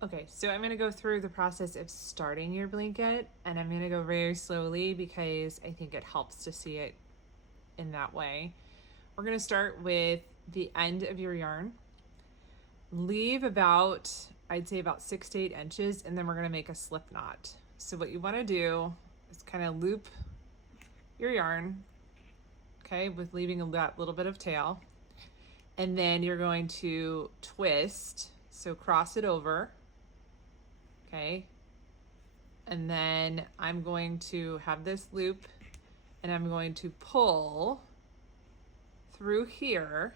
Okay, so I'm going to go through the process of starting your blanket, and I'm going to go very slowly because I think it helps to see it in that way. We're going to start with the end of your yarn. Leave about, I'd say about 6 to 8 inches, and then we're going to make a slip knot. So what you want to do is kind of loop your yarn, okay, with leaving that little bit of tail. And then you're going to twist, so cross it over, okay? And then I'm going to have this loop and I'm going to pull through here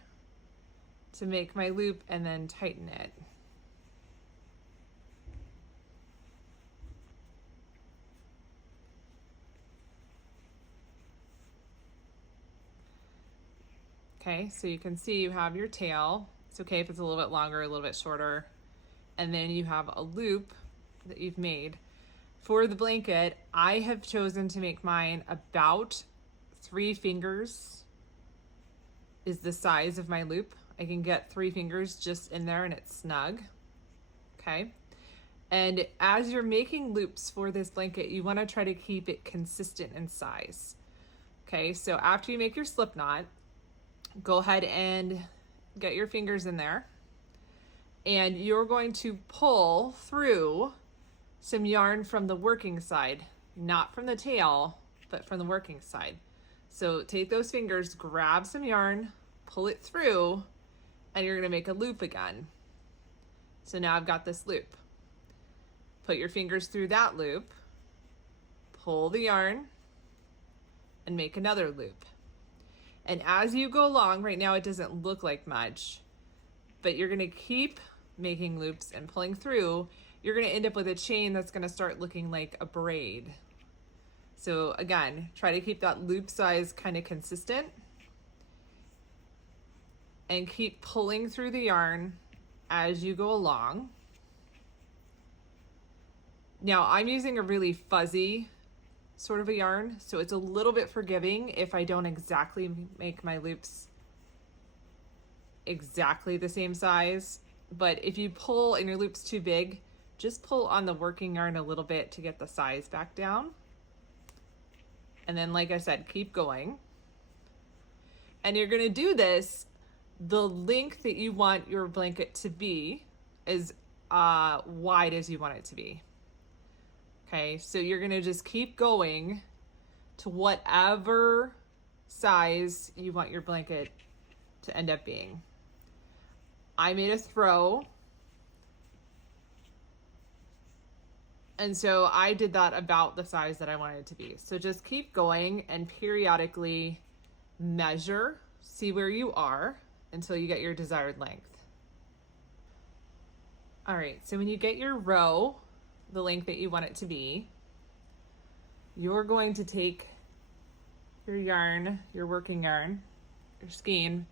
to make my loop and then tighten it. Okay, so you can see you have your tail. It's okay if it's a little bit longer, a little bit shorter. And then you have a loop that you've made. For the blanket, I have chosen to make mine about 3 fingers is the size of my loop. I can get 3 fingers just in there and it's snug. Okay. And as you're making loops for this blanket, you want to try to keep it consistent in size. Okay, so after you make your slip knot, go ahead and get your fingers in there. And you're going to pull through some yarn from the working side, not from the tail, but from the working side. So take those fingers, grab some yarn, pull it through, and you're going to make a loop again. So now I've got this loop. Put your fingers through that loop, pull the yarn, and make another loop. And as you go along, right now it doesn't look like much, but you're going to keep making loops and pulling through. You're going to end up with a chain that's going to start looking like a braid. So again, try to keep that loop size kind of consistent and keep pulling through the yarn as you go along. Now I'm using a really fuzzy sort of a yarn, so it's a little bit forgiving if I don't exactly make my loops exactly the same size. But if you pull and your loop's too big, just pull on the working yarn a little bit to get the size back down. And then, like I said, keep going. And you're going to do this the length that you want your blanket to be, as wide as you want it to be. Okay, so you're going to just keep going to whatever size you want your blanket to end up being. I made a throw, and so I did that about the size that I wanted it to be. So just keep going and periodically measure, see where you are until you get your desired length. All right, so when you get your row, the length that you want it to be, you're going to take your yarn, your working yarn, your skein,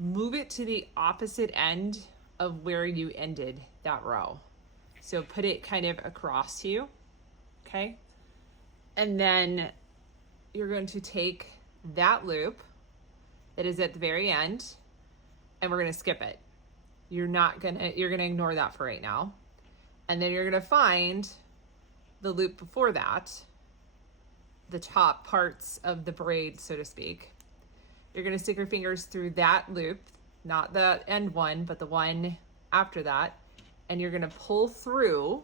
move it to the opposite end of where you ended that row. So put it kind of across you, okay? And then you're going to take that loop that is at the very end, and we're gonna skip it. You're gonna ignore that for right now. And then you're gonna find the loop before that, the top parts of the braid, so to speak. You're gonna stick your fingers through that loop, not the end one, but the one after that. And you're gonna pull through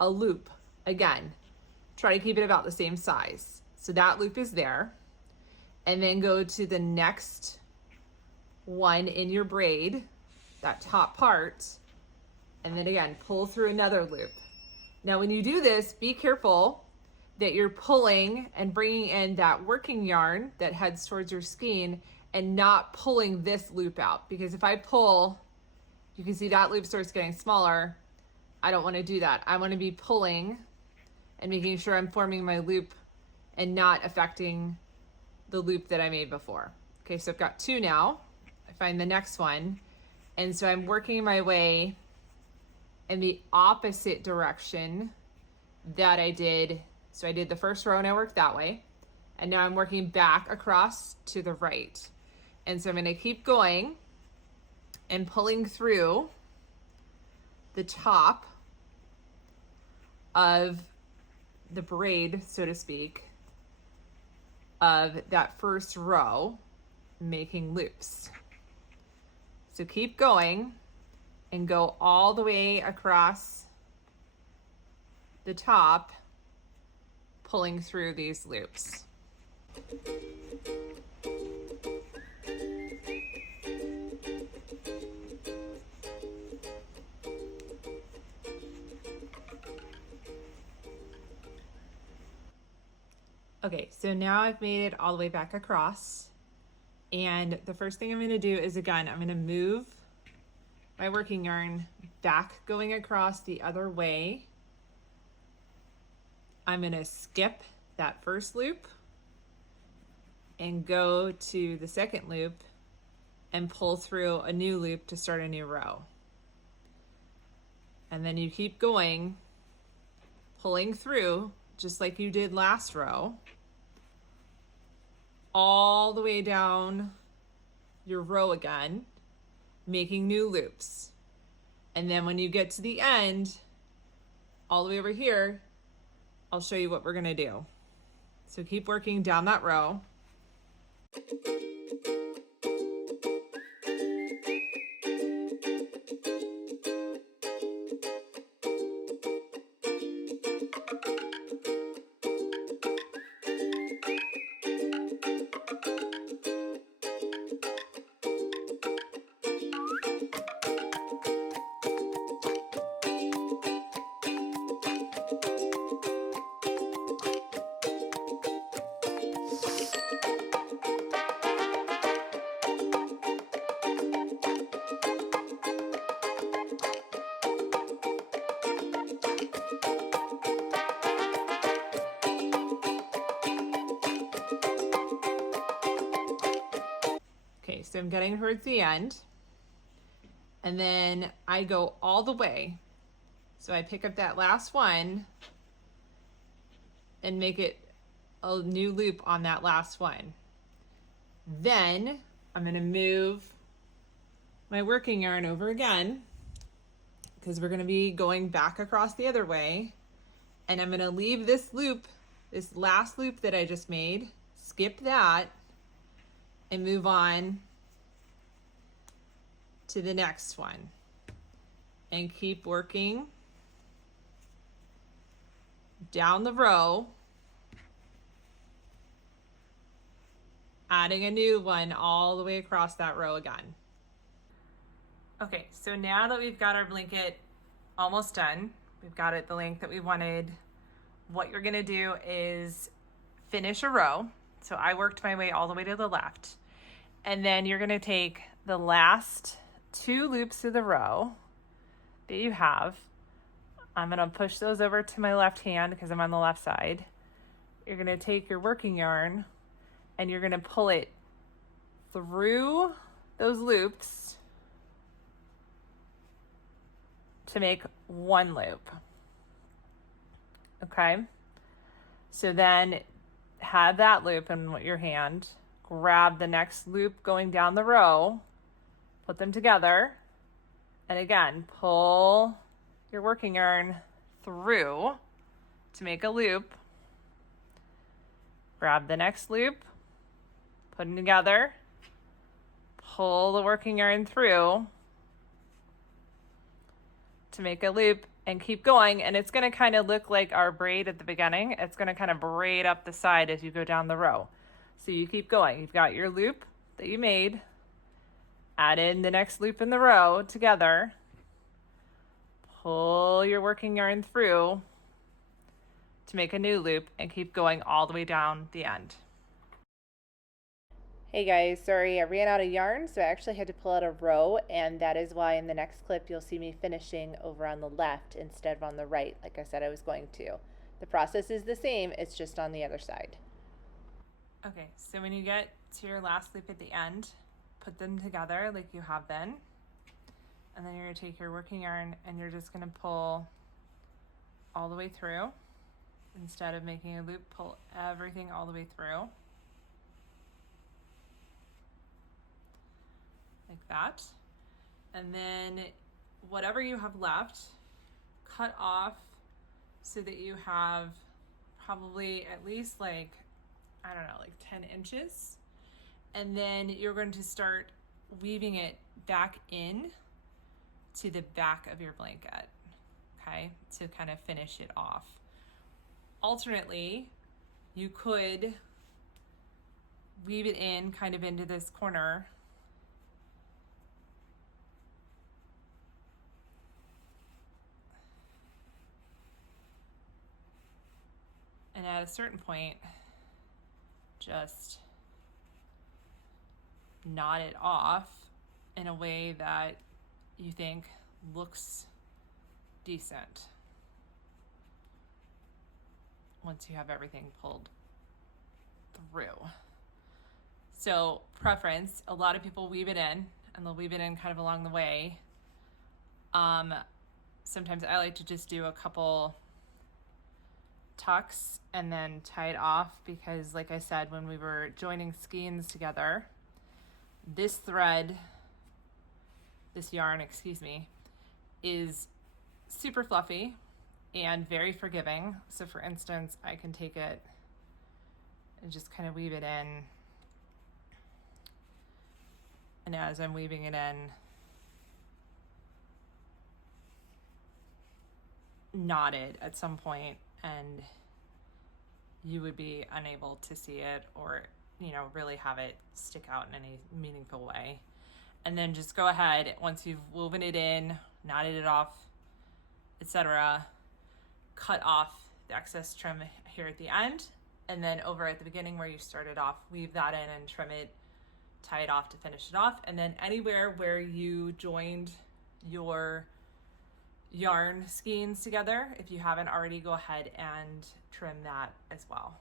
a loop again. Try to keep it about the same size. So that loop is there. And then go to the next one in your braid, that top part. And then again, pull through another loop. Now, when you do this, be careful that you're pulling and bringing in that working yarn that heads towards your skein and not pulling this loop out. Because if I pull, you can see that loop starts getting smaller. I don't want to do that. I want to be pulling and making sure I'm forming my loop and not affecting the loop that I made before. Okay, so I've got 2 now. I find the next one. And so I'm working my way in the opposite direction that I did. So I did the first row and I worked that way. And now I'm working back across to the right. And so I'm going to keep going and pulling through the top of the braid, so to speak, of that first row, making loops. So keep going and go all the way across the top, pulling through these loops. Okay, so now I've made it all the way back across. And the first thing I'm going to do is, again, I'm going to move my working yarn back going across the other way. I'm going to skip that first loop and go to the second loop and pull through a new loop to start a new row. And then you keep going, pulling through just like you did last row, all the way down your row again, making new loops. And then when you get to the end, all the way over here, I'll show you what we're gonna do. So keep working down that row. Okay, so I'm getting towards the end, and then I go all the way. So I pick up that last one and make it a new loop on that last one. Then I'm gonna move my working yarn over again, because we're gonna be going back across the other way. And I'm gonna leave this loop, this last loop that I just made, skip that, and move on to the next one. And keep working down the row, adding a new one all the way across that row again. Okay, so now that we've got our blanket almost done, we've got it the length that we wanted, what you're gonna do is finish a row. So I worked my way all the way to the left. And then you're gonna take the last 2 loops of the row that you have. I'm gonna push those over to my left hand because I'm on the left side. You're gonna take your working yarn and you're gonna pull it through those loops to make 1 loop. Okay, so then have that loop in your hand, grab the next loop going down the row, put them together, and again, pull your working yarn through to make a loop. Grab the next loop, put them together, pull the working yarn through to make a loop, and keep going. And it's going to kind of look like our braid at the beginning. It's going to kind of braid up the side as you go down the row. So you keep going. You've got your loop that you made, add in the next loop in the row together, pull your working yarn through to make a new loop, and keep going all the way down the end. Hey guys, sorry I ran out of yarn, so I actually had to pull out a row, and that is why in the next clip you'll see me finishing over on the left instead of on the right, like I said I was going to. The process is the same, it's just on the other side. Okay, so when you get to your last loop at the end, put them together like you have been, and then you're going to take your working yarn and you're just going to pull all the way through. Instead of making a loop, pull everything all the way through. Like that. And then whatever you have left, cut off so that you have probably at least like, I don't know, like 10 inches. And then you're going to start weaving it back in to the back of your blanket, okay, to kind of finish it off. Alternately, you could weave it in kind of into this corner and at a certain point just knot it off in a way that you think looks decent once you have everything pulled through. So preference, a lot of people weave it in and they'll weave it in kind of along the way. Sometimes I like to just do a couple tucks and then tie it off because, like I said, when we were joining skeins together, this yarn, is super fluffy and very forgiving. So for instance, I can take it and just kind of weave it in. And as I'm weaving it in, knot it at some point and you would be unable to see it or, really have it stick out in any meaningful way. And then just go ahead, once you've woven it in, knotted it off, etc., cut off the excess trim here at the end, and then over at the beginning where you started off, weave that in and trim it, tie it off to finish it off. And then anywhere where you joined your yarn skeins together, if you haven't already, go ahead and trim that as well.